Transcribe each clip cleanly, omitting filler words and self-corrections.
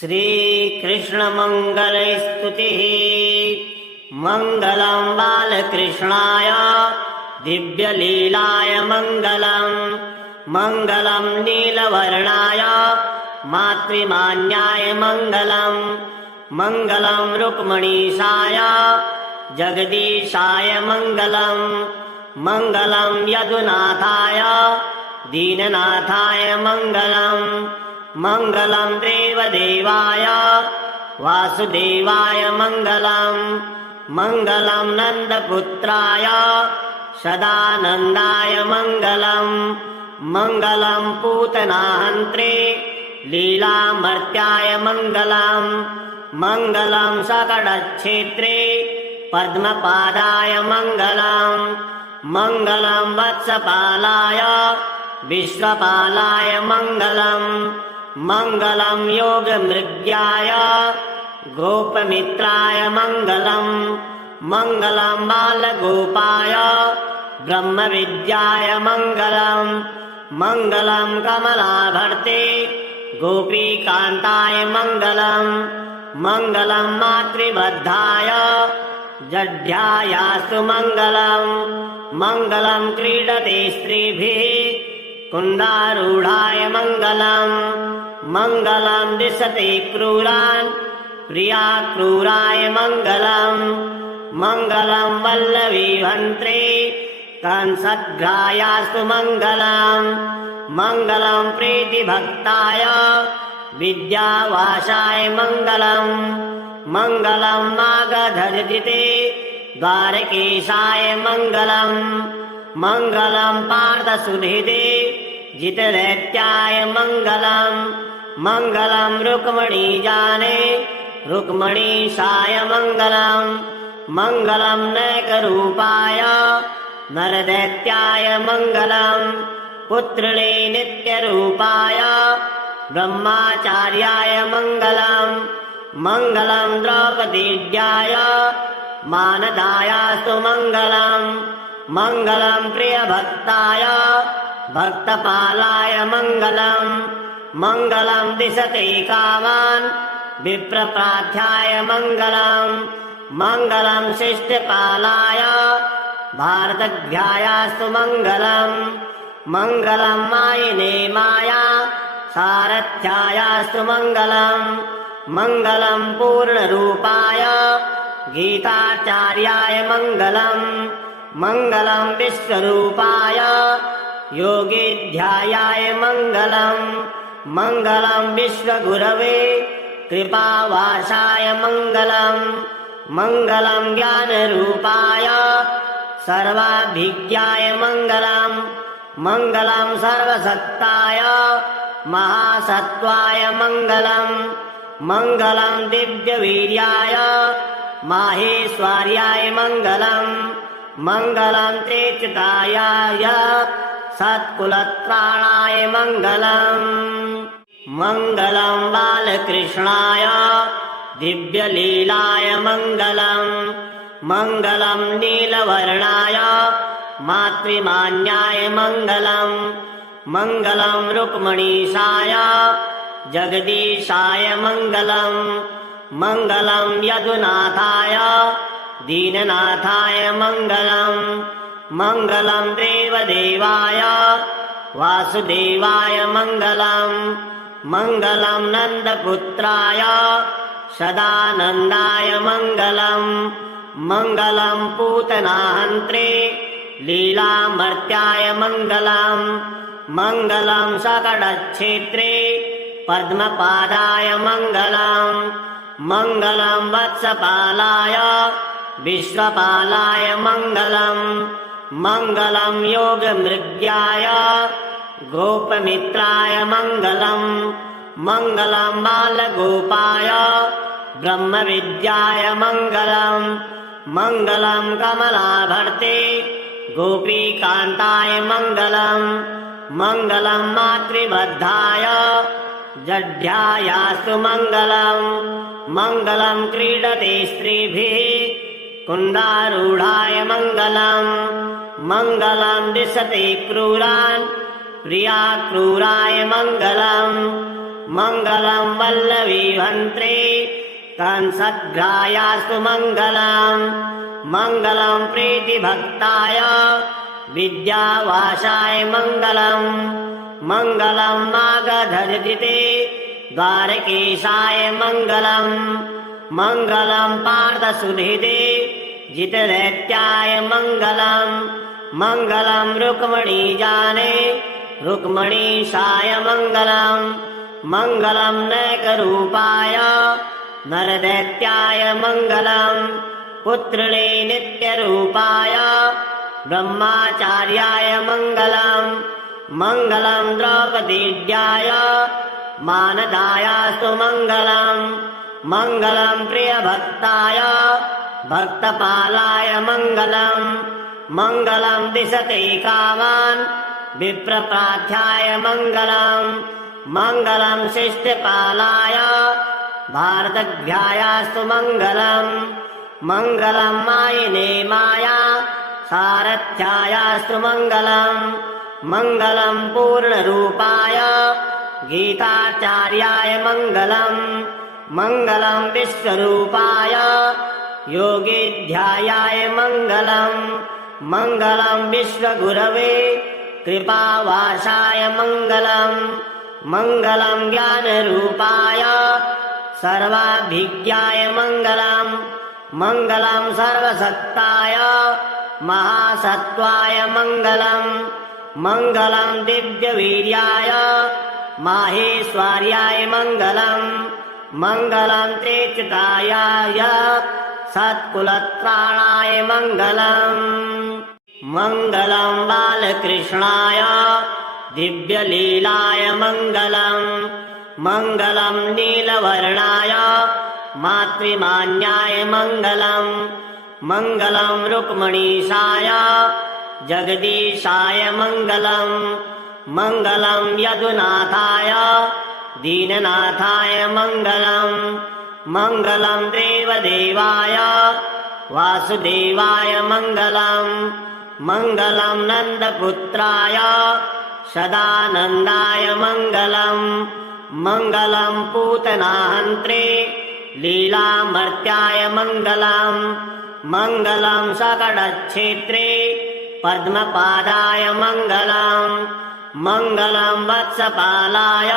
श्रीकृष्णमङ्गलस्तुतिः। मङ्गलं बालकृष्णाय दिव्यलीलाय मङ्गलम्। मङ्गलं नीलवर्णाय मातृमान्याय मङ्गलम्। मङ्गलं रुक्मिणीशाय जगदीशाय मङ्गलम्। मङ्गलं यदुनाथाय दीननाथाय मङ्गलम्। मङ्गलं देवदेवाय वासुदेवाय मङ्गलम्। मङ्गलं नन्दपुत्राय सदानन्दाय मङ्गलम्। मङ्गलं पूतनाहन्त्रे लीलामर्त्याय मङ्गलम्। मङ्गलं सकटच्छेत्रे पद्मपादाय मङ्गलम्। मङ्गलं वत्सपालाय विश्वपालाय मङ्गलम्। मङ्गलं योगमृग्याय गोपमित्राय मङ्गलम्। मङ्गलं बालगोपाय ब्रह्मविद्याय मङ्गलम्। मङ्गलं कमलाभर्ते गोपीकान्ताय मङ्गलम्। मङ्गलं मातृबद्धाय जड्ढ्यायास्तु मङ्गलम्। मङ्गलं क्रीडते स्त्रीभिः कुन्दारूढाय मङ्गलम्। मङ्गलं दिशते क्रूरान् प्रियाक्रूराय मङ्गलम्। मङ्गलं वल्लवीभन्त्रे कंसद्ग्रायास्तु मङ्गलम्। मङ्गलं प्रीतिभक्ताय विद्यावासाय मङ्गलम्। मङ्गलं मागधजिते द्वारकेशाय मङ्गलम्। मङ्गलं पार्थसुहृदे जितदैत्याय मङ्गलम्। मङ्गलं रुक्मिणीजाने रुक्मिणीशाय मङ्गलम्। मङ्गलं नैकरूपाय नरदैत्याय मङ्गलम्। पुत्रिणे नित्यरूपाय ब्रह्माचार्याय मङ्गलम्। मङ्गलं द्रौपदीड्याय मानदायास्तु मङ्गलम्। मङ्गलं प्रियभक्ताय भक्तपालाय मङ्गलम्। मङ्गलं दिशते कामान् विप्रप्रार्थ्याय मङ्गलम्। मङ्गलं शिष्टपालाय भारतज्ञायास्तु मङ्गलम्। मङ्गलं मायिने माया सारथ्यायास्तु मङ्गलम्। मङ्गलं पूर्णरूपाय गीताचार्याय मङ्गलम्। मङ्गलं विश्वरूपाय योगीध्यायाय मङ्गलम्। मङ्गलं विश्वगुरवे कृपावासाय मङ्गलम्। मङ्गलं ज्ञानरूपाय सर्वाभिज्ञाय मङ्गलम्। मङ्गलं सर्वसत्ताय महासत्त्वाय मङ्गलम्। मङ्गलं दिव्यवीर्याय माहेश्वर्याय मङ्गलम्। मङ्गलं तेजतायाय सत्कुलत्राणाय मङ्गलम्। मङ्गलं बालकृष्णाय दिव्यलीलाय मङ्गलम्। मङ्गलं नीलवर्णाय मातृमान्याय मङ्गलम्। मङ्गलं रुक्मिणीशाय जगदीशाय मङ्गलम्। मङ्गलं यदुनाथाय दीननाथाय मङ्गलम्। मङ्गलं देवदेवाय वासुदेवाय मङ्गलम्। मङ्गलं नन्दपुत्राय सदानन्दाय मङ्गलम्। मङ्गलं पूतनाहन्त्रे लीलामर्त्याय मङ्गलम्। मङ्गलं सकटच्छेत्रे पद्मपादाय मङ्गलम्। मङ्गलं वत्सपालाय विश्वपालाय मङ्गलम्। मङ्गलं योगमृग्याय गोपमित्राय मङ्गलम्। मङ्गलं बालगोपाय ब्रह्मविद्याय मङ्गलम्। मङ्गलं कमलाभर्ते गोपीकान्ताय मङ्गलम्। मङ्गलं मातृबद्धाय जड्ढ्यायास्तु मङ्गलम्। मङ्गलं क्रीडते स्त्रीभिः कुन्दारूढाय मङ्गलम्। मङ्गलं दिशते क्रूरान् प्रियाक्रूराय मङ्गलम्। मङ्गलं वल्लवीभन्त्रे कंसद्ग्रायास्तु मङ्गलम् मङ्गलं प्रीतिभक्ताय विद्यावासाय मङ्गलम् मङ्गलं मागधर्जिते द्वारकेशाय मङ्गलम् मङ्गलं पार्थसुधिते जितदैत्याय मङ्गलम् मङ्गलं रुक्मणीजाने रुक्मणीशाय मङ्गलम् मङ्गलं नैकरूपाय नरदैत्याय मङ्गलम् पुत्रिणे नित्यरूपाय ब्रह्माचार्याय मङ्गलम् मङ्गलं द्रौपदीड्याय मानदायास्तु मङ्गलम् मङ्गलं प्रियभक्ताय भक्तपालाय मङ्गलम् मङ्गलं दिशते कामान् विप्रप्रार्थ्याय मङ्गलम् मङ्गलं शिष्टपालाय भारतभ्यायास्तु मङ्गलम् मङ्गलं मायिने माया सारथ्यायास्तु मङ्गलम् मङ्गलं पूर्णरूपाय गीताचार्याय मङ्गलम् मङ्गलं विश्वरूपाय योगीध्यायाय मङ्गलम् मङ्गलं विश्वगुरवे कृपावासाय मङ्गलम् मङ्गलं ज्ञानरूपाय सर्वाभिज्ञाय मङ्गलम् मङ्गलं सर्वसत्ताय महासत्त्वाय मङ्गलम् मङ्गलं दिव्यवीर्याय माहेश्वर्याय मङ्गलम् मङ्गलं त्रेचितायाय सत्कुलत्राणाय मङ्गलम् मङ्गलं बालकृष्णाय दिव्यलीलाय मङ्गलम् मङ्गलं नीलवर्णाय मातृमान्याय मङ्गलम् मङ्गलं रुक्मणीशाय जगदीशाय मङ्गलम् मङ्गलं यदुनाथाय दीननाथाय मङ्गलम् मङ्गलं देवदेवाय वासुदेवाय मङ्गलम् मङ्गलं नन्दपुत्राय सदानन्दाय मङ्गलम् मङ्गलं पूतनाहन्त्रे लीलामर्त्याय मङ्गलम् मङ्गलं सकटक्षेत्रे पद्मपादाय मङ्गलम् मङ्गलं वत्सपालाय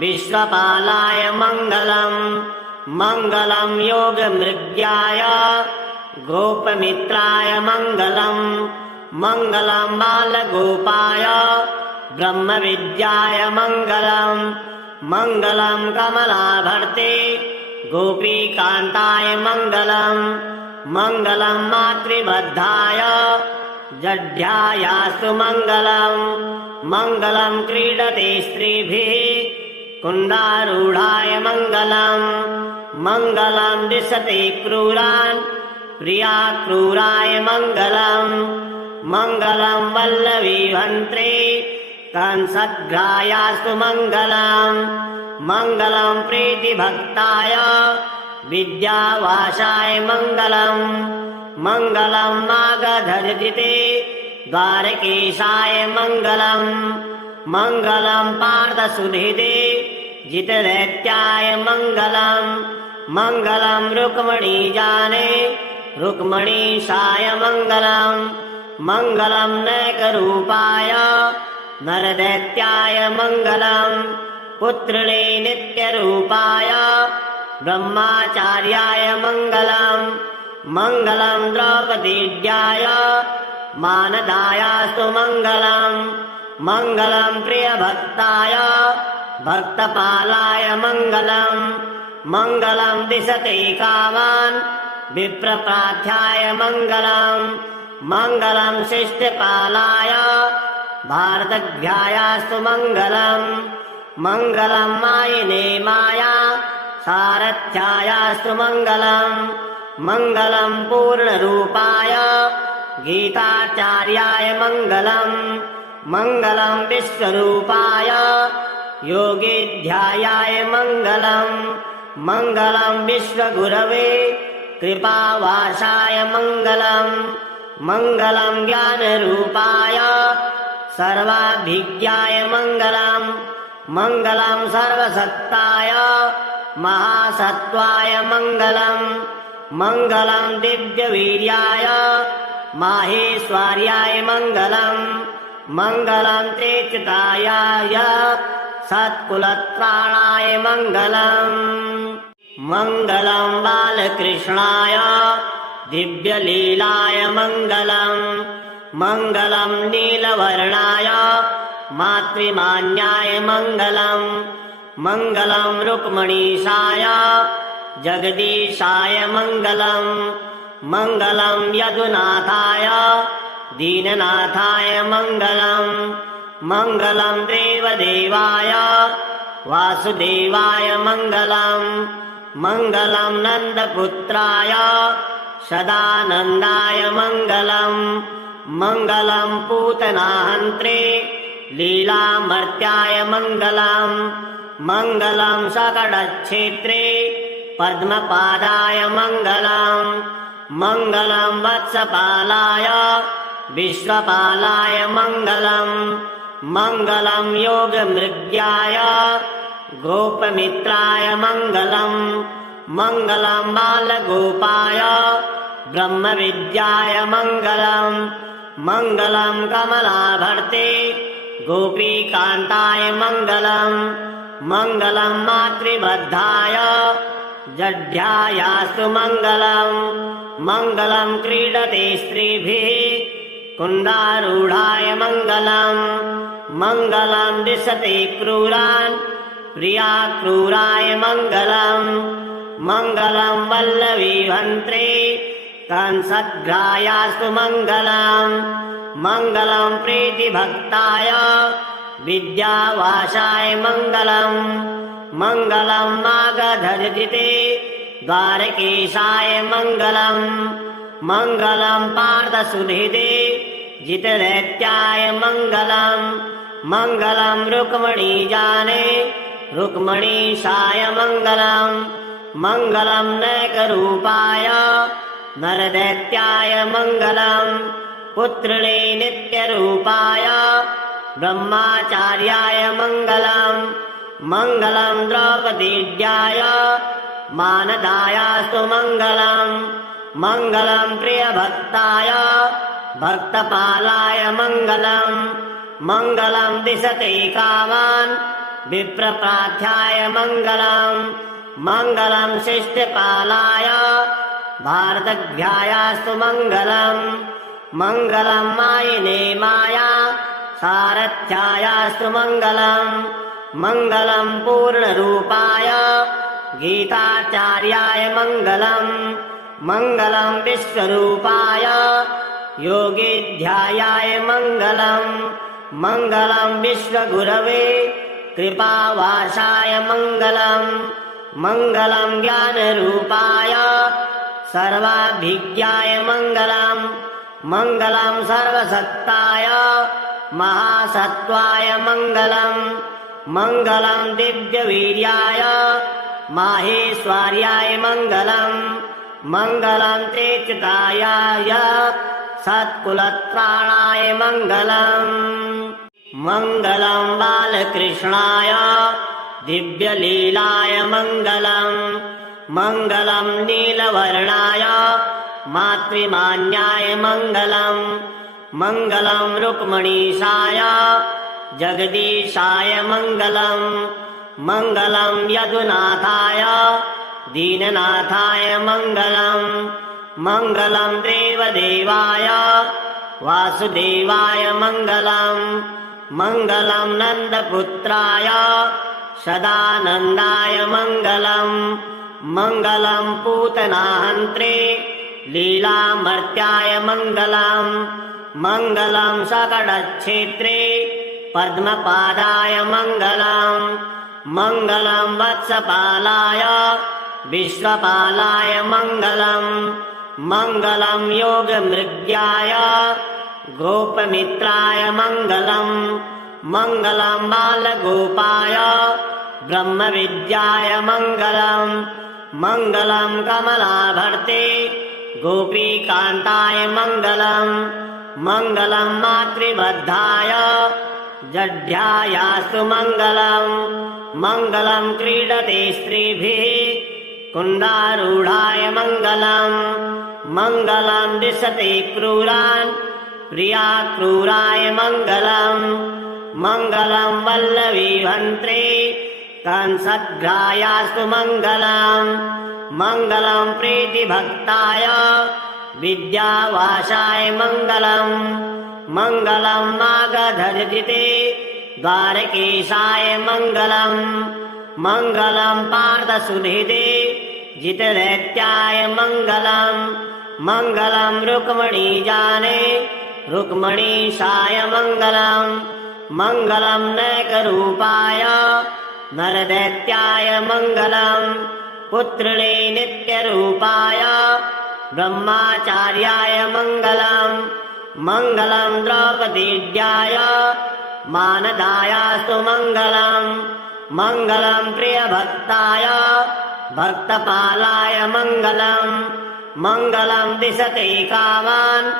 विश्वपालाय मङ्गलम् मङ्गलं योगमृग्याय गोपमित्राय मङ्गलम् मङ्गलं बालगोपाय ब्रह्मविद्याय मङ्गलम् मङ्गलं कमलाभर्ते गोपीकान्ताय मङ्गलम् मङ्गलं मातृबद्धाय जड्ढ्यायास्तु मङ्गलम् मङ्गलं क्रीडते स्त्रीभिः कुण्डारूढाय मङ्गलम् मङ्गलं दिशते क्रूरान् प्रियाक्रूराय मङ्गलम् मङ्गलं वल्लवीभन्त्रे कंसद्ग्रायास्तु मङ्गलम् मङ्गलं प्रीतिभक्ताय विद्यावासाय मङ्गलम् मङ्गलं मागधर्जिते द्वारकेशाय मङ्गलम् मङ्गलं पार्थसुधिते जितदैत्याय मङ्गलम् मङ्गलं रुक्मणीजाने रुक्मणीशाय मङ्गलम् मङ्गलं नैकरूपाय नरदैत्याय मङ्गलम् पुत्रिणे नित्यरूपाय ब्रह्माचार्याय मङ्गलम् मङ्गलं द्रौपदीड्याय मानदायास्तु मङ्गलम् मङ्गलं प्रियभक्ताय भक्तपालाय मङ्गलम् मङ्गलं दिशते कामान् विप्रप्रार्थ्याय मङ्गलम् मङ्गलं शिष्टपालाय भारतभ्यायास्तु मङ्गलम् मङ्गलं मायिने माया सारथ्यायास्तु मङ्गलम् मङ्गलं पूर्णरूपाय गीताचार्याय मङ्गलम् मङ्गलं विश्वरूपाय योगीध्यायाय मङ्गलम् मङ्गलं विश्वगुरवे कृपावासाय मङ्गलम् मङ्गलं ज्ञानरूपाय सर्वाभिज्ञाय मङ्गलम् मङ्गलं सर्वसत्ताय महासत्त्वाय मङ्गलम् मङ्गलं दिव्यवीर्याय माहेश्वर्याय मङ्गलम् मङ्गलं त्रिचितायाय सत्कुलत्राणाय मङ्गलम् मङ्गलं बालकृष्णाय दिव्यलीलाय मङ्गलम् मङ्गलं नीलवर्णाय मातृमान्याय मङ्गलम् मङ्गलं रुक्मणीशाय जगदीशाय मङ्गलम् मङ्गलं यदुनाथाय दीननाथाय मङ्गलम् मङ्गलं देवदेवाय वासुदेवाय मङ्गलम् मङ्गलं नन्दपुत्राय सदानन्दाय मङ्गलम् मङ्गलं पूतनाहन्त्रे लीलामर्त्याय मङ्गलम् मङ्गलं सकटच्छेत्रे पद्मपादाय मङ्गलम् मङ्गलं वत्सपालाय विश्वपालाय मङ्गलम् मङ्गलं योगमृग्याय गोपमित्राय मङ्गलम् मङ्गलं बालगोपाय ब्रह्मविद्याय मङ्गलम् मङ्गलं कमलाभर्ते गोपीकान्ताय मङ्गलम् मङ्गलं मातृबद्धाय जड्ढ्यायास्तु मङ्गलम् मङ्गलं क्रीडते स्त्रीभिः कुन्दारूढाय मङ्गलम् मङ्गलं दिशते क्रूरान् प्रियाक्रूराय मङ्गलम् मङ्गलं वल्लवीभन्त्रे कंसग्रायास्तु मङ्गलम् मङ्गलं प्रीतिभक्ताय विद्यावासाय मङ्गलम् मङ्गलं मागधर्जिते द्वारकेशाय मङ्गलम् मङ्गलं पार्थसुहृदे जितदैत्याय मङ्गलम् मङ्गलं रुक्मणीजाने रुक्मणीशाय मङ्गलम् मङ्गलं नैकरूपाय नरदैत्याय मङ्गलम् पुत्रिणे नित्यरूपाय ब्रह्माचार्याय मङ्गलम् मङ्गलं द्रौपदीड्याय मानदायास्तु मङ्गलम् मङ्गलं प्रियभक्ताय भक्तपालाय मङ्गलम् मङ्गलं दिशते कामान् विप्रप्रार्थ्याय मङ्गलम् मङ्गलं शिष्टपालाय भारतघ्यायास्तु मङ्गलम् मङ्गलं मायिने माया सारथ्यायास्तु मङ्गलम् मङ्गलं पूर्णरूपाय गीताचार्याय मङ्गलम् मङ्गलं विश्वरूपाय योगीध्यायाय मङ्गलम् मङ्गलं विश्वगुरवे कृपावासाय मङ्गलम् मङ्गलं ज्ञानरूपाय सर्वाभिज्ञाय मङ्गलम् मङ्गलं सर्वसत्ताय महासत्त्वाय मङ्गलम् मङ्गलं दिव्यवीर्याय माहेश्वर्याय मङ्गलम् मङ्गलं त्रिचितायाय सत्कुलत्राणाय मङ्गलम् मङ्गलं बालकृष्णाय दिव्यलीलाय मङ्गलम् मङ्गलं नीलवर्णाय मातृमान्याय मङ्गलम् मङ्गलं रुक्मणीशाय जगदीशाय मङ्गलम् मङ्गलं यदुनाथाय दीननाथाय मङ्गलम् मङ्गलं देवदेवाय वासुदेवाय मङ्गलम् मङ्गलं नन्दपुत्राय सदानन्दाय मङ्गलम् मङ्गलं पूतनाहन्त्रे लीलामर्त्याय मङ्गलम् मङ्गलं सकटच्छेत्रे पद्मपादाय मङ्गलम् मङ्गलं वत्सपालाय विश्वपालाय मङ्गलम् मङ्गलं योगमृग्याय गोपमित्राय मङ्गलम् मङ्गलं बालगोपाय ब्रह्मविद्याय मङ्गलम् मङ्गलं कमलाभर्ते गोपीकान्ताय मङ्गलम् मङ्गलं मातृबद्धाय जड्ढ्यायास्तु मङ्गलम् मङ्गलं क्रीडते स्त्रीभिः कुन्दारूढाय मङ्गलम् मङ्गलं दिशते क्रूरान् प्रियाक्रूराय मङ्गलम् मङ्गलं वल्लवीभन्त्रे कंसग्रायास्तु मङ्गलम् मङ्गलं प्रीतिभक्ताय विद्यावासाय मङ्गलम् मङ्गलं मागधर्जिते द्वारकेशाय मङ्गलम् मङ्गलं पार्थसुहृदे जितदैत्याय मङ्गलम् मङ्गलं रुक्मणीजाने रुक्मणीशाय मङ्गलम् मङ्गलं नैकरूपाय नरदैत्याय मङ्गलम् पुत्रिणे नित्यरूपाय ब्रह्माचार्याय मङ्गलम् मङ्गलं द्रौपदीड्याय मानदायास्तु मङ्गलम् मङ्गलं प्रियभक्ताय भक्तपालाय मङ्गलम् मङ्गलं दिशते कामान्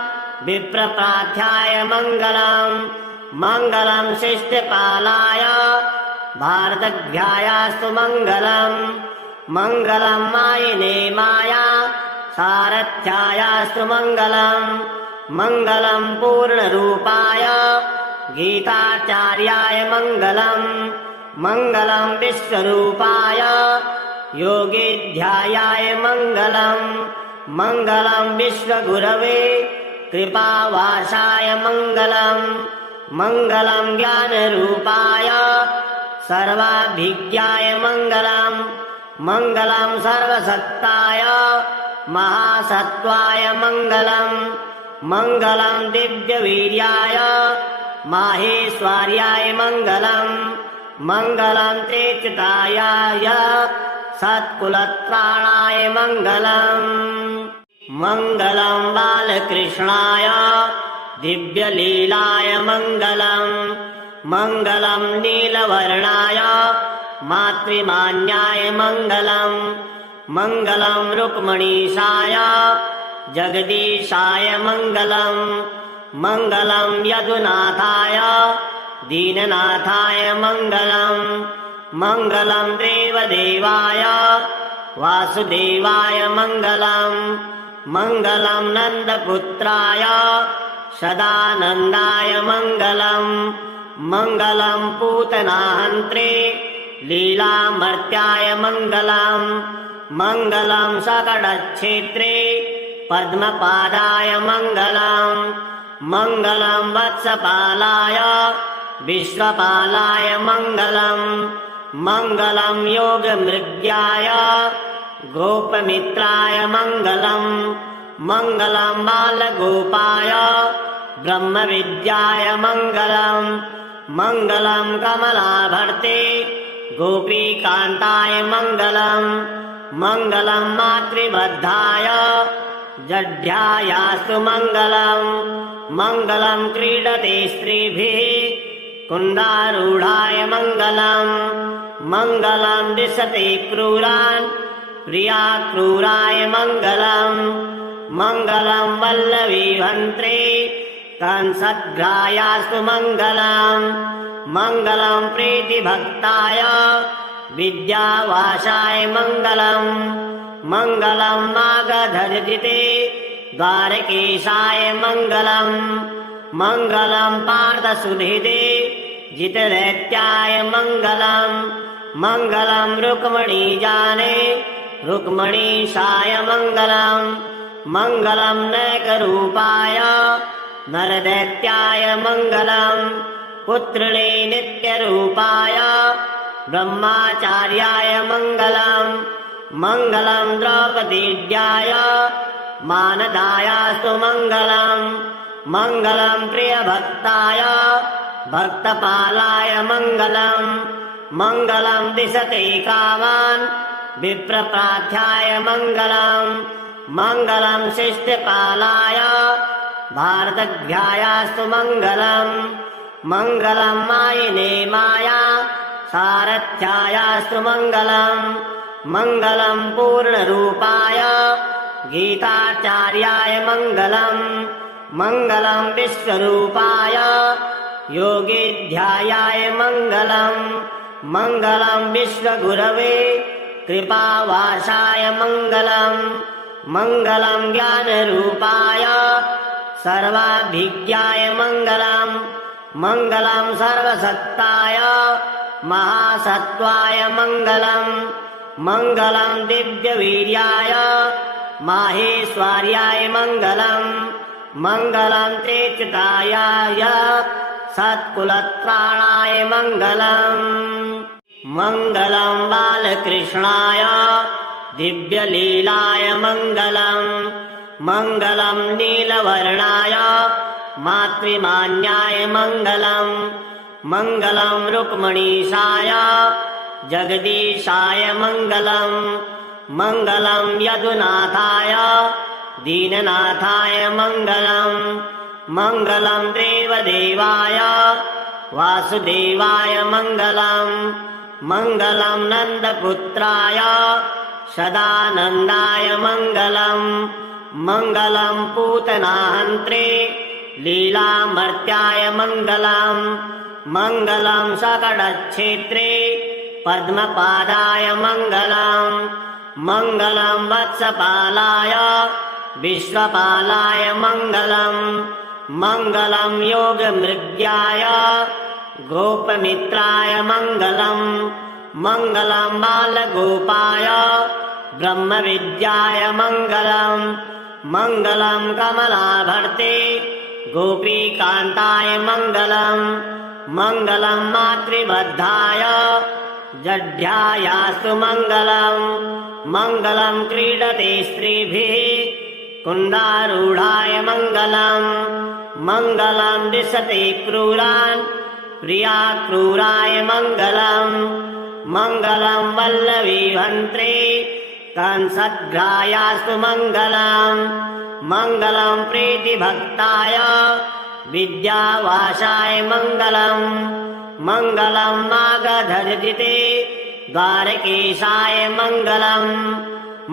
विप्रप्रार्थ्याय मङ्गलम् मङ्गलं शिष्टपालाय भारतज्ञायास्तु मङ्गलम् मङ्गलं मायिने माया सारथ्यायास्तु मङ्गलम् मङ्गलं पूर्णरूपाय गीताचार्याय मङ्गलम् मङ्गलं विश्वरूपाय योगीध्यायाय मङ्गलम् मङ्गलं विश्वगुरवे कृपावासाय मङ्गलम् मङ्गलं ज्ञानरूपाय सर्वाभिज्ञाय मङ्गलम् मङ्गलं सर्वसत्ताय महासत्त्वाय मङ्गलम् मङ्गलं दिव्यवीर्याय माहेश्वर्याय मङ्गलम् मङ्गलं त्रेचितायाय सत्कुलत्राणाय मङ्गलम् मङ्गलं बालकृष्णाय दिव्यलीलाय मङ्गलम् मङ्गलं नीलवर्णाय मातृमान्याय मङ्गलम् मङ्गलं रुक्मणीशाय जगदीशाय मङ्गलम् मङ्गलं यदुनाथाय दीननाथाय मङ्गलम् मङ्गलं देवदेवाय वासुदेवाय मङ्गलम् मङ्गलं नन्दपुत्राय सदानन्दाय मङ्गलम् मङ्गलं पूतनाहन्त्रे लीलामर्त्याय मङ्गलम् मङ्गलं सकटक्षेत्रे पद्मपादाय मङ्गलम् मङ्गलं वत्सपालाय विश्वपालाय मङ्गलम् मङ्गलं योगमृग्याय गोपमित्राय मङ्गलम् मङ्गलं बालगोपाय ब्रह्मविद्याय मङ्गलम् मङ्गलं कमलाभर्ते गोपीकान्ताय मङ्गलम् मङ्गलं मातृबद्धाय जड्ढ्यायास्तु मङ्गलम् मङ्गलं क्रीडते स्त्रीभिः कुन्दारूढाय मङ्गलम् मङ्गलं दिशते क्रूरान् प्रियाक्रूराय मङ्गलम् मङ्गलं वल्लवीभन्त्रे कंसग्रायास्तु मङ्गलम् मङ्गलं प्रीतिभक्ताय विद्यावासाय मङ्गलम् मङ्गलं मागधर्जिते द्वारकेशाय मङ्गलम् मङ्गलं पार्थसुहृदे जितदैत्याय मङ्गलम् मङ्गलं रुक्मणीजाने रुक्मणीशाय मङ्गलम् मङ्गलं नैकरूपाय नरदैत्याय मङ्गलम् पुत्रिणे नित्यरूपाय ब्रह्माचार्याय मङ्गलम् मङ्गलं द्रौपदीड्याय मानदायास्तु मङ्गलम् मङ्गलं प्रियभक्ताय भक्तपालाय मङ्गलम् मङ्गलं दिशते कामान् विप्रप्रार्थ्याय मङ्गलम् मङ्गलं शिष्टपालाय भारतज्ञायास्तु मङ्गलम् मङ्गलं मायिने माया सारथ्यायास्तु मङ्गलम् मङ्गलं पूर्णरूपाय गीताचार्याय मङ्गलम् मङ्गलं विश्वरूपाय योगिध्यायाय मङ्गलम् मङ्गलम् विश्वगुरवे कृपावासाय मङ्गलम् मङ्गलम् ज्ञानरूपाय सर्वाभिज्ञाय मङ्गलम् मङ्गलम् सर्वसत्ताय महासत्त्वाय मङ्गलम् मङ्गलम् दिव्यवीर्याय माहेश्वर्याय मङ्गलम् मङ्गलम् त्रेचितायाय सत्कुलत्राणाय मङ्गलम् मङ्गलम् बालकृष्णाय दिव्यलीलाय मङ्गलम् मङ्गलम् नीलवर्णाय मातृमान्याय मङ्गलम् मङ्गलम् रुक्मणीशाय जगदीशाय मङ्गलम् मङ्गलम् यदुनाथाय दीननाथाय मङ्गलम् मङ्गलम् देवदेवाय वासुदेवाय मङ्गलम् मङ्गलम् नन्दपुत्राय सदानन्दाय मङ्गलम् मङ्गलम् पूतनाहन्त्रे लीलामर्त्याय मङ्गलम् मङ्गलम् सकटच्छेत्रे पद्मपादाय मङ्गलम् मङ्गलम् वत्सपालाय विश्वपालाय मङ्गलम् मङ्गलम् योगमृग्याय गोपमित्राय मङ्गलम् मङ्गलम् बालगोपाय ब्रह्मविद्याय मङ्गलम् मङ्गलम् कमलाभर्ते गोपीकान्ताय मङ्गलम् मङ्गलम् मातृबद्धाय जड्ढ्यायास्तु मङ्गलम् मङ्गलम् क्रीडते स्त्रीभिः कुन्दारूढाय मङ्गलम् मङ्गलम् दिशते क्रूरान् प्रियाक्रूराय मङ्गलम् मङ्गलम् वल्लवीभन्त्रे कंसद्घ्रायास्तु मङ्गलम् मङ्गलम् प्रीतिभक्ताय विद्यावासाय मङ्गलम् मङ्गलम् मागधर्जिते द्वारकेशाय मङ्गलम्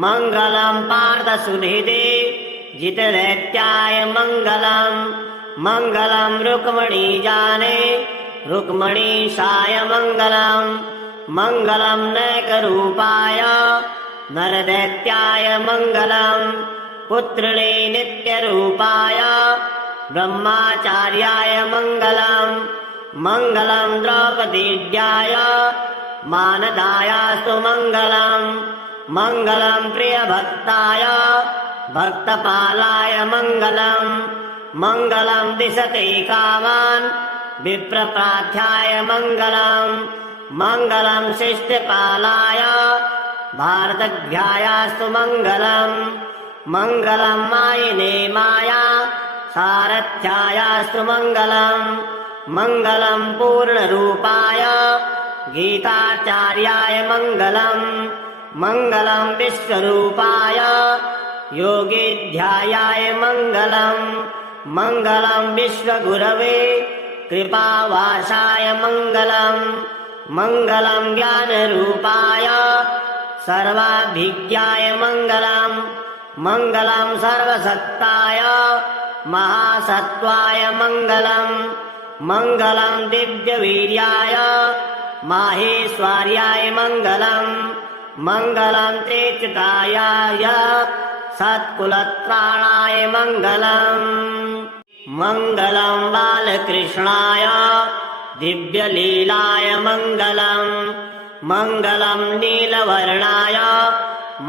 मङ्गलम् पार्थसुनिधे जितदैत्याय मङ्गलम् मङ्गलम् रुक्मणीजाने रुक्मणीशाय मङ्गलम् मङ्गलम् नैकरूपाय नरदैत्याय मङ्गलम् पुत्रिणे नित्यरूपाय ब्रह्माचार्याय मङ्गलम् मङ्गलम् द्रौपदीड्याय मानदायास्तु मङ्गलम् मङ्गलम् प्रियभक्ताय भक्तपालाय मङ्गलम् मङ्गलम् दिशते कामान् विप्रप्रार्थ्याय मङ्गलम् मङ्गलम् शिष्टपालाय भारतघ्यायास्तु मङ्गलम् मङ्गलम् मायिने माया सारथ्यायास्तु मङ्गलम् मङ्गलम् पूर्णरूपाय गीताचार्याय मङ्गलम् मङ्गलम् विश्वरूपाय योगिध्यायाय मङ्गलम् मङ्गलम् विश्वगुरवे कृपावासाय मङ्गलम् मङ्गलम् ज्ञानरूपाय सर्वाभिज्ञाय मङ्गलम् मङ्गलम् सर्वसत्ताय महासत्त्वाय मङ्गलम् मङ्गलम् दिव्यवीर्याय माहेश्वर्याय मङ्गलम् मङ्गलम् त्रेचितायाय सत्कुलत्राणाय मङ्गलम् मङ्गलम् बालकृष्णाय दिव्यलीलाय मङ्गलम् मङ्गलम् नीलवर्णाय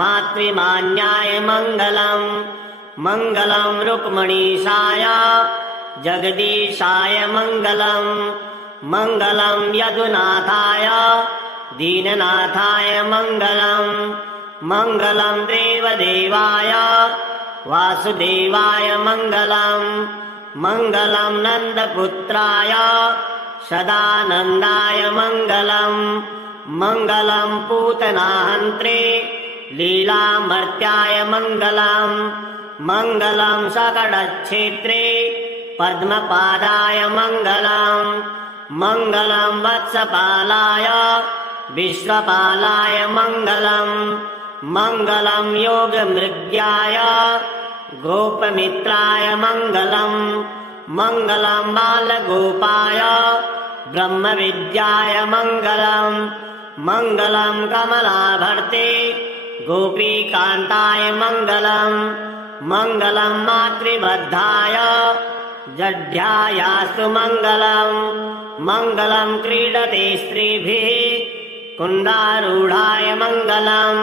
मातृमान्याय मङ्गलम् मङ्गलम् रुक्मणीशाय जगदीशाय मङ्गलम् मङ्गलम् यदुनाथाय दीननाथाय मङ्गलम् मङ्गलम् देवदेवाय वासुदेवाय मङ्गलम् मङ्गलम् नन्दपुत्राय सदानन्दाय मङ्गलम् मङ्गलम् पूतनाहन्त्रे लीलामर्त्याय मङ्गलम् मङ्गलम् सकटच्छेत्रे पद्मपादाय मङ्गलम् मङ्गलम् वत्सपालाय विश्वपालाय मङ्गलम् मङ्गलम् योगमृग्याय गोपमित्राय मङ्गलम् मङ्गलं बालगोपाय ब्रह्मविद्याय मङ्गलम् मङ्गलं कमलाभर्ते गोपीकान्ताय मङ्गलम् मङ्गलं मातृबद्धाय जड्ढ्यायास्तु मङ्गलम् मङ्गलं क्रीडते स्त्रीभिः कुन्दारूढाय मङ्गलम्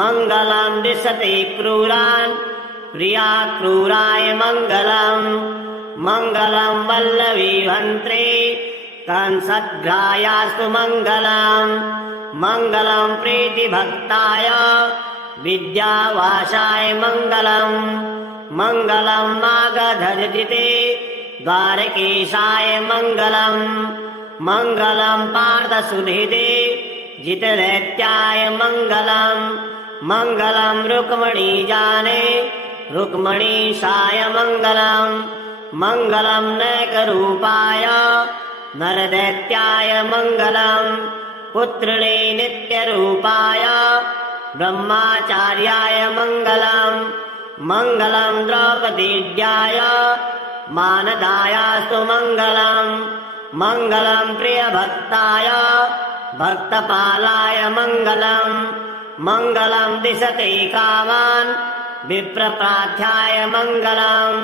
मङ्गलं दिशते क्रूरान् प्रियाक्रूराय मङ्गलम् मङ्गलं वल्लवीभन्त्रे कंसद्ग्रायास्तु मङ्गलम् मङ्गलं प्रीतिभक्ताय विद्यावासाय मङ्गलम् मङ्गलं मागधजिते द्वारकेशाय मङ्गलम् मङ्गलं पार्थसुहृदे जितदैत्याय मङ्गलम् मङ्गलं रुक्मणीजाने रुक्मणीशाय मङ्गलम् मङ्गलं नैकरूपाय नरदैत्याय मङ्गलम् पुत्रिणे नित्यरूपाय ब्रह्माचार्याय मङ्गलम् मङ्गलं द्रौपदीड्याय मानदायास्तु मङ्गलम् मङ्गलं प्रियभक्ताय भक्तपालाय मङ्गलम् मङ्गलं दिशते कामान् विप्रप्रार्थ्याय मङ्गलम्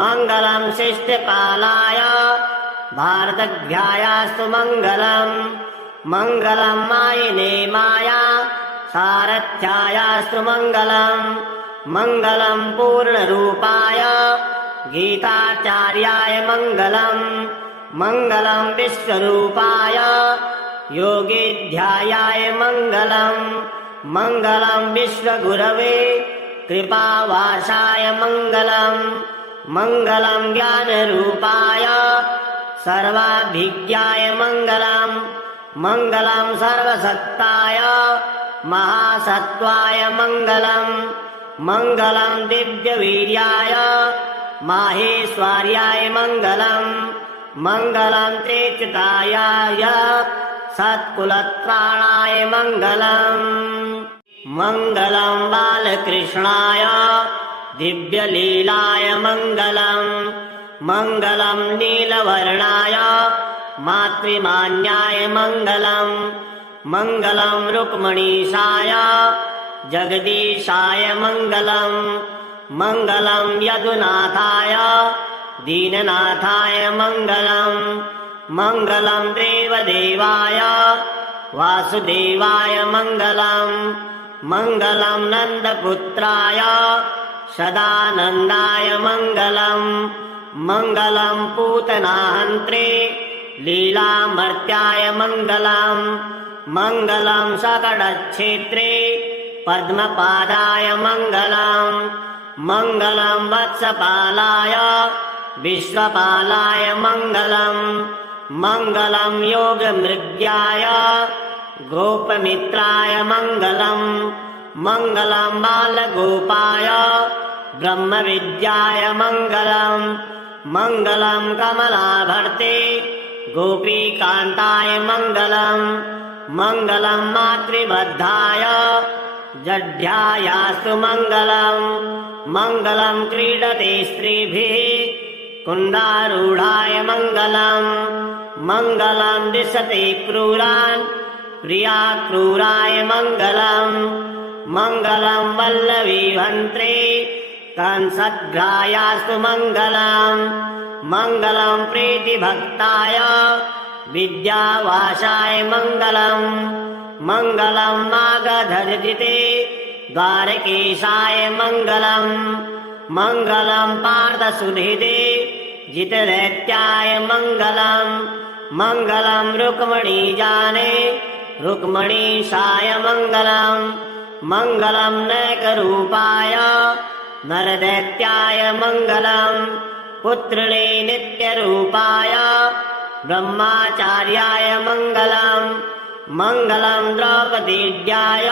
मङ्गलं शिष्टपालाय भारतज्ञायास्तु मङ्गलम् मङ्गलं मायिने माया सारथ्यायास्तु मङ्गलम् मङ्गलं पूर्णरूपाय गीताचार्याय मङ्गलम् मङ्गलं विश्वरूपाय योगीध्यायाय मङ्गलम् मङ्गलं विश्वगुरवे कृपावासाय मङ्गलम् मङ्गलं ज्ञानरूपाय सर्वाभिज्ञाय मङ्गलम् मङ्गलं सर्वसत्ताय महासत्त्वाय मङ्गलम् मङ्गलं दिव्यवीर्याय माहेश्वर्याय मङ्गलम् मङ्गलं त्रेचितायाय सत्कुलत्राणाय मङ्गलम् मङ्गलं बालकृष्णाय दिव्यलीलाय मङ्गलम् मङ्गलं नीलवर्णाय मातृमान्याय मङ्गलम् मङ्गलं रुक्मणीशाय जगदीशाय मङ्गलम् मङ्गलं यदुनाथाय दीननाथाय मङ्गलम् मङ्गलं देवदेवाय वासुदेवाय मङ्गलम् मङ्गलं नन्दपुत्राय सदानन्दाय मङ्गलम् मङ्गलं पूतनाहन्त्रे लीलामर्त्याय मङ्गलम् मङ्गलं सकटक्षेत्रे पद्मपादाय मङ्गलम् मङ्गलं वत्सपालाय विश्वपालाय मङ्गलम् मङ्गलं योगमृग्याय गोपमित्राय मङ्गलम् मङ्गलं बालगोपाय ब्रह्मविद्याय मङ्गलम् मङ्गलं कमलाभर्ते गोपीकान्ताय मङ्गलम् मङ्गलं मातृबद्धाय जड्ढ्यायास्तु मङ्गलम् मङ्गलं क्रीडते स्त्रीभिः कुन्दारूढाय मङ्गलम् मङ्गलं दिशते क्रूरान् प्रियाक्रूराय मङ्गलम् मङ्गलं वल्लवीभन्त्रे कंसद्ग्रायास्तु मङ्गलम् मङ्गलं प्रीतिभक्ताय विद्यावासाय मङ्गलम् मङ्गलं मागधजिते द्वारकेशाय मङ्गलम् मङ्गलं पार्थसुहृदे जितदैत्याय मङ्गलम् मङ्गलं रुक्मणीजाने रुक्मणीशाय मङ्गलम् मङ्गलं नैकरूपाय नरदैत्याय मङ्गलम् पुत्रिणे नित्यरूपाय ब्रह्माचार्याय मङ्गलम् मङ्गलं द्रौपदीड्याय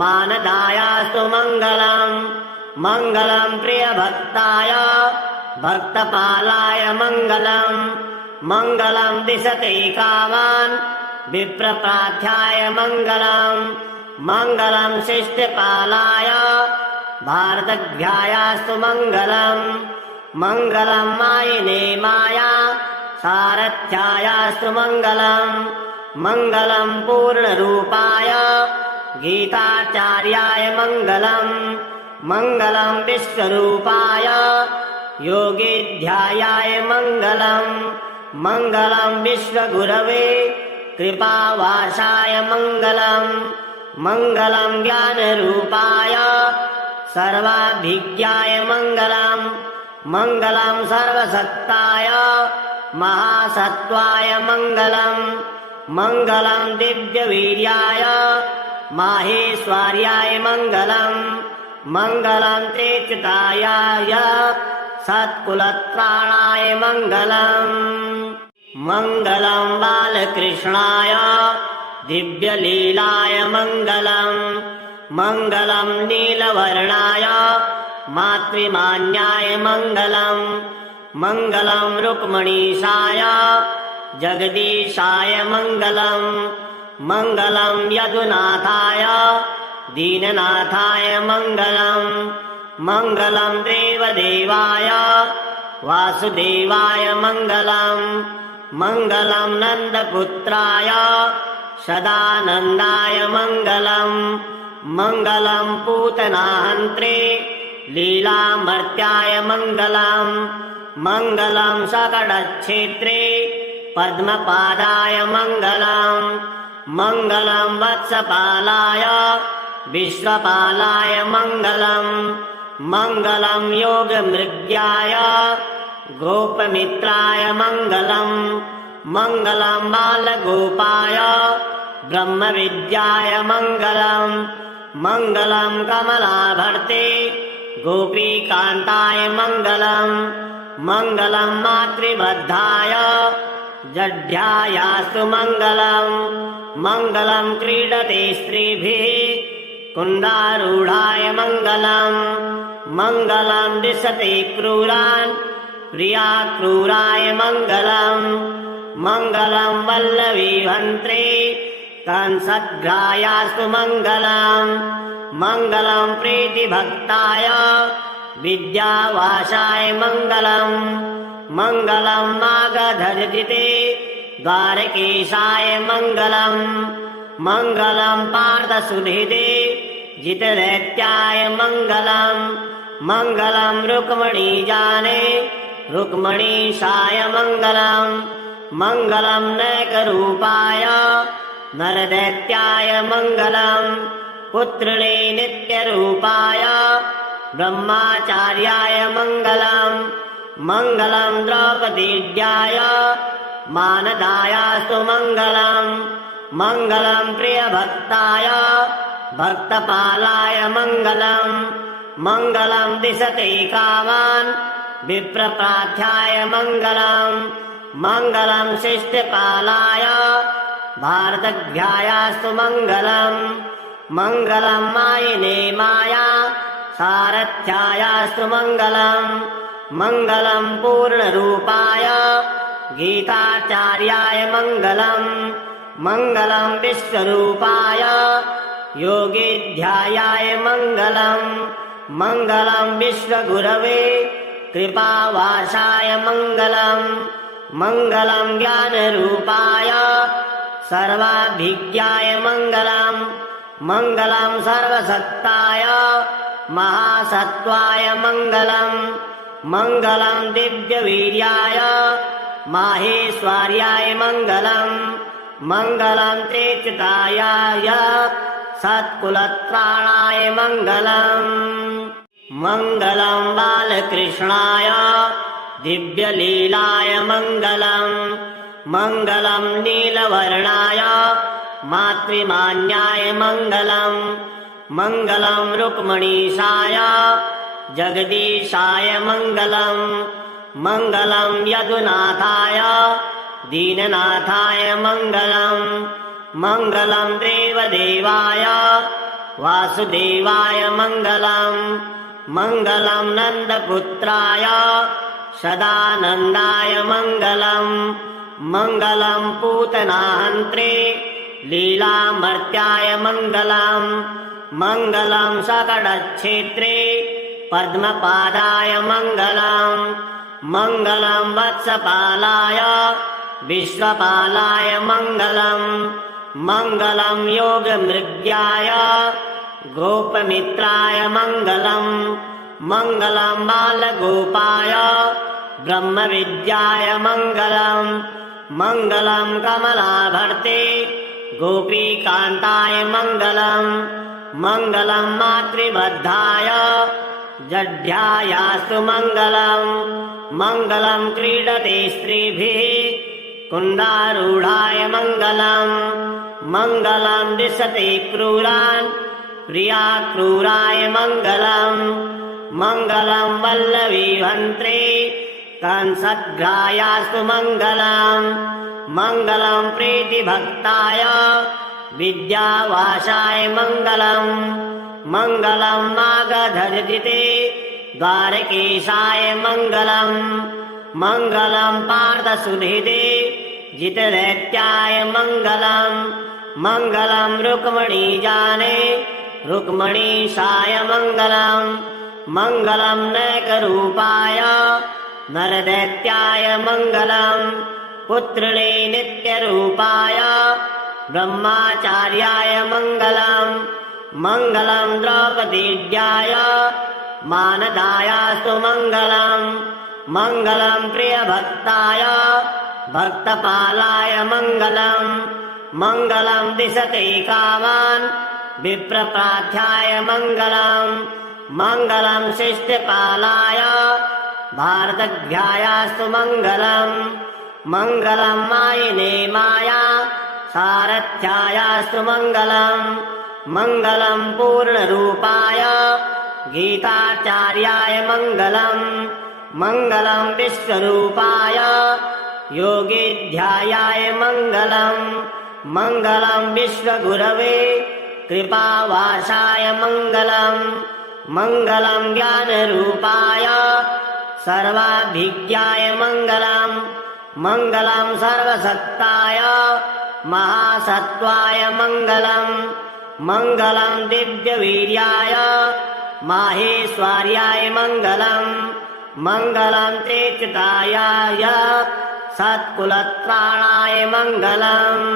मानदायास्तु मङ्गलम् मङ्गलं प्रियभक्ताय भक्तपालाय मङ्गलम् मङ्गलं दिशते कामान् विप्रप्रार्थ्याय मङ्गलम् मङ्गलं शिष्टपालाय भारतज्ञायास्तु मङ्गलम् मङ्गलं मायिने माया सारथ्यायास्तु मङ्गलम् मङ्गलं पूर्णरूपाय गीताचार्याय मङ्गलम् मङ्गलं विश्वरूपाय योगीध्यायाय मङ्गलम् मङ्गलं विश्वगुरवे कृपावासाय मङ्गलम् मङ्गलं ज्ञानरूपाय सर्वाभिज्ञाय मङ्गलम् मङ्गलं सर्वसत्ताय महासत्त्वाय मङ्गलम् मङ्गलं दिव्यवीर्याय माहेश्वर्याय मङ्गलम् मङ्गलं त्रेचितायाय सत्कुलत्राणाय मङ्गलम् मङ्गलं बालकृष्णाय दिव्यलीलाय मङ्गलम् मङ्गलं नीलवर्णाय मातृमान्याय मङ्गलम् मङ्गलं रुक्मणीशाय जगदीशाय मङ्गलम् मङ्गलं यदुनाथाय दीननाथाय मङ्गलम् मङ्गलं देवदेवाय वासुदेवाय मङ्गलम् मङ्गलं नन्दपुत्राय सदानन्दाय मङ्गलम् मङ्गलं पूतनाहन्त्रे लीलामर्त्याय मङ्गलम् मङ्गलं सकटक्षेत्रे पद्मपादाय मङ्गलम् मङ्गलं वत्सपालाय विश्वपालाय मङ्गलम् मङ्गलं योगमृग्याय गोपमित्राय मङ्गलम् मङ्गलं बालगोपाय ब्रह्मविद्याय मङ्गलम् मङ्गलं कमलाभर्ते गोपीकान्ताय मङ्गलम् मङ्गलं मातृबद्धाय जड्ढ्यायास्तु मङ्गलम् मङ्गलं क्रीडते स्त्रीभिः कुन्दारूढाय मङ्गलम् मङ्गलं दिशते क्रूरान् प्रियाक्रूराय मङ्गलम् मङ्गलं वल्लवीभन्त्रे कंसग्रायास्तु मङ्गलम् मङ्गलं प्रीतिभक्ताय विद्यावासाय मङ्गलम् मङ्गलं मागधजिते द्वारकेशाय मङ्गलम् मङ्गलं पार्थसुधिते जितदैत्याय मङ्गलम् मङ्गलं रुक्मणीजाने रुक्मणीशाय मङ्गलम् मङ्गलं नैकरूपाय नरदैत्याय मङ्गलम् पुत्रिणे नित्यरूपाय ब्रह्माचार्याय मङ्गलम् मङ्गलं द्रौपदीड्याय मानदायास्तु मङ्गलम् मङ्गलं प्रियभक्ताय भक्तपालाय मङ्गलम् मङ्गलं दिशते कामान् विप्रप्रार्थ्याय मङ्गलम् मङ्गलं शिष्टपालाय भारतज्ञायास्तु मङ्गलम् मङ्गलं मायिने माया सारथ्यायास्तु मङ्गलम् मङ्गलं पूर्णरूपाय गीताचार्याय मङ्गलम् मङ्गलं विश्वरूपाय योगीध्यायाय मङ्गलम् मङ्गलं विश्वगुरवे कृपावासाय मङ्गलम् मङ्गलं ज्ञानरूपाय सर्वाभिज्ञाय मङ्गलम् मङ्गलं सर्वसत्ताय महासत्त्वाय मङ्गलम् मङ्गलं दिव्यवीर्याय माहेश्वर्याय मङ्गलम् मङ्गलं त्रेचितायाय सत्कुलत्राणाय मङ्गलम् मङ्गलं बालकृष्णाय दिव्यलीलाय मङ्गलम् मङ्गलं नीलवर्णाय मातृमान्याय मङ्गलम् मङ्गलं रुक्मणीशाय जगदीशाय मङ्गलम् मङ्गलं यदुनाथाय दीननाथाय मङ्गलम् मङ्गलं देवदेवाय वासुदेवाय मङ्गलम् मङ्गलं नन्दपुत्राय सदानन्दाय मङ्गलम् मङ्गलं पूतनाहन्त्रे लीलामर्त्याय मङ्गलम् मङ्गलं सकटक्षेत्रे पद्मपादाय मङ्गलम् मङ्गलं वत्सपालाय विश्वपालाय मङ्गलम् मङ्गलं योगमृग्याय गोपमित्राय मङ्गलम् मङ्गलं बालगोपाय ब्रह्मविद्याय मङ्गलम् मङ्गलं कमलाभर्ते गोपीकान्ताय मङ्गलम् मङ्गलं मातृबद्धाय जड्ढ्यायास्तु मङ्गलम् मङ्गलं क्रीडते स्त्रीभिः कुन्दारूढाय मङ्गलम् मङ्गलं दिशते क्रूरान् प्रिया क्रूराय मङ्गलम् मङ्गलं वल्लवीभन्त्रे कंसग्रायास्तु मङ्गलम् मङ्गलं प्रीतिभक्ताय विद्यावासाय मङ्गलम् मङ्गलं मागधर्जिते द्वारकेशाय मङ्गलम् मङ्गलं पार्थसुनिधे जितदैत्याय मङ्गलम् मङ्गलं रुक्मणीजाने रुक्मणीशाय मङ्गलम् मङ्गलं नैकरूपाय नरदैत्याय मङ्गलम् पुत्रिणे नित्यरूपाय ब्रह्माचार्याय मङ्गलम् मङ्गलं द्रौपदीड्याय मानदायास्तु मङ्गलम् मङ्गलं प्रियभक्ताय भक्तपालाय मङ्गलम् मङ्गलं दिशते कामान् विप्रप्रार्थ्याय मङ्गलम् मङ्गलं शिष्टपालाय भारतज्ञायास्तु मङ्गलम् मङ्गलं मायिने माया सारथ्यायास्तु मङ्गलम् मङ्गलं पूर्णरूपाय गीताचार्याय मङ्गलम् मङ्गलं विश्वरूपाय योगीध्यायाय मङ्गलम् मङ्गलं विश्वगुरवे कृपावासाय मङ्गलम् मङ्गलं ज्ञानरूपाय सर्वाभिज्ञाय मङ्गलम् मङ्गलं सर्वसत्ताय महासत्त्वाय मङ्गलम् मङ्गलं दिव्यवीर्याय माहेश्वर्याय मङ्गलम् मङ्गलं त्रेचितायाय सत्कुलत्राणाय मङ्गलम्।